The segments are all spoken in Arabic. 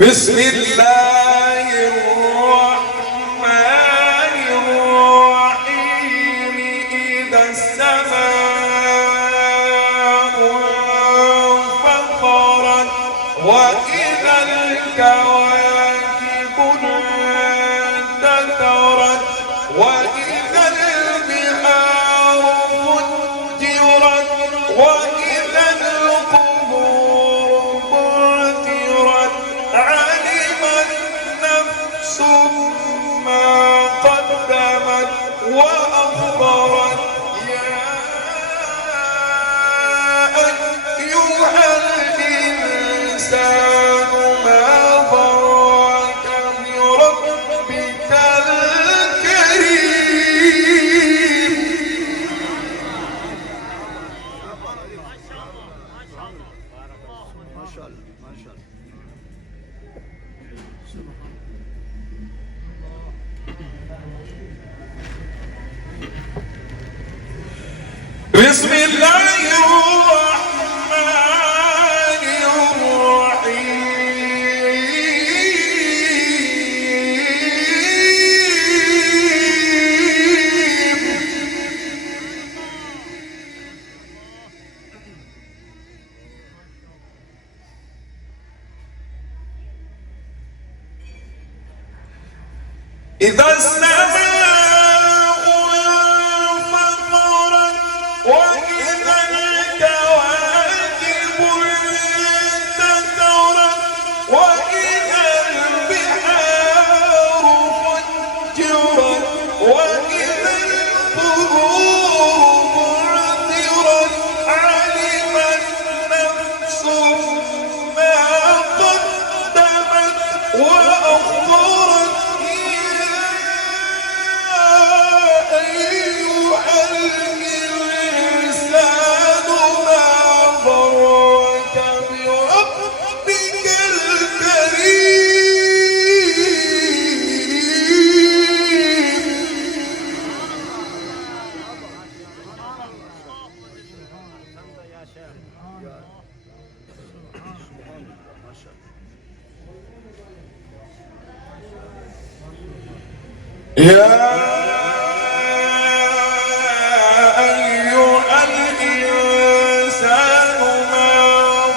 بسم الله الرحمن الرحيم إذا السماء انفطرت وإذا الكواكب انتثرت وإذا البحار فجرت وإذا القبور بعثرت علمت نفس ما قدمت وأخرت يا أيها الإنسان ما غرك بربك الكريم. ما شاء الله ما شاء الله. بسم الله الرحمن الرحيم إذا السماء انفطرت وإذا الكواكب انتثرت وإذا البحار فجرت وإذا القبور بعثرت علمت نفس ما قدمت وأخرت أيها الإنسان ما غرك بربك الكريم. يا شيخ يا سبحان الله ما شاء الله. يا أيها الإنسان ما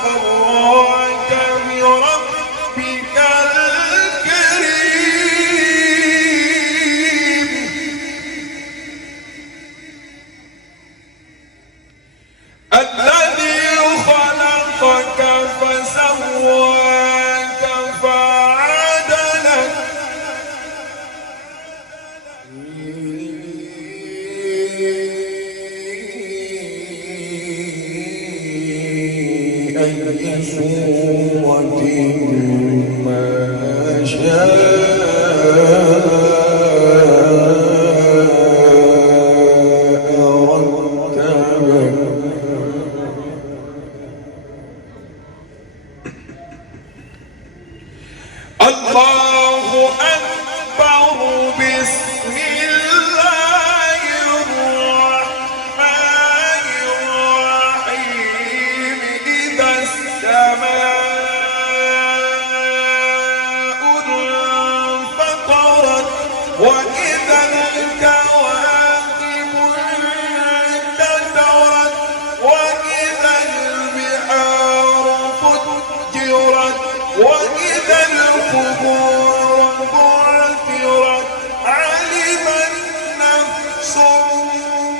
غرك بربك الكريم الذي خلقك فسواك فعدلك أي صورة ما شاء ركبك الله أكبر. بسم الله الرحمن الرحيم إذا السماء انفطرت وإذا الكواكب انتثرت وإذا البحار فجرت وإذا القبور بعثرت علمت نفس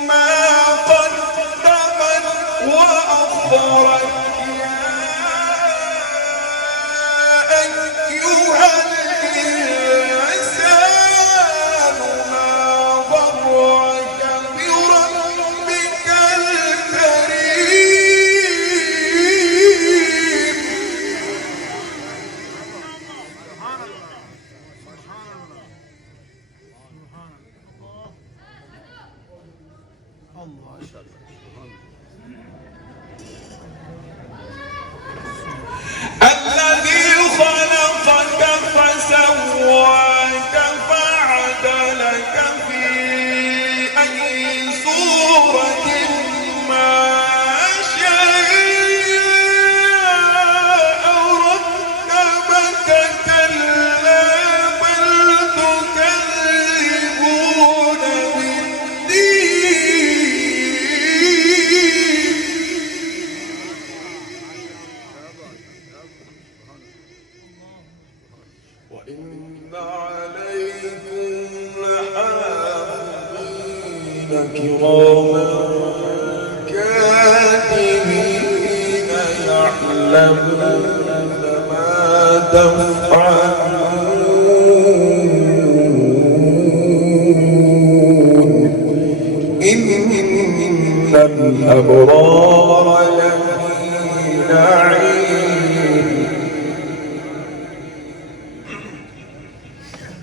ما قدمت وأخرت يا أيها الإنسان ما غرك بربك الكريم. الله ما شاء الله سبحان الله. الذي خلقك فسواك فعدلك في أي صورة ما شاء ركبك كراما كاتبين يعلمون ما تفعلون إن الأبرار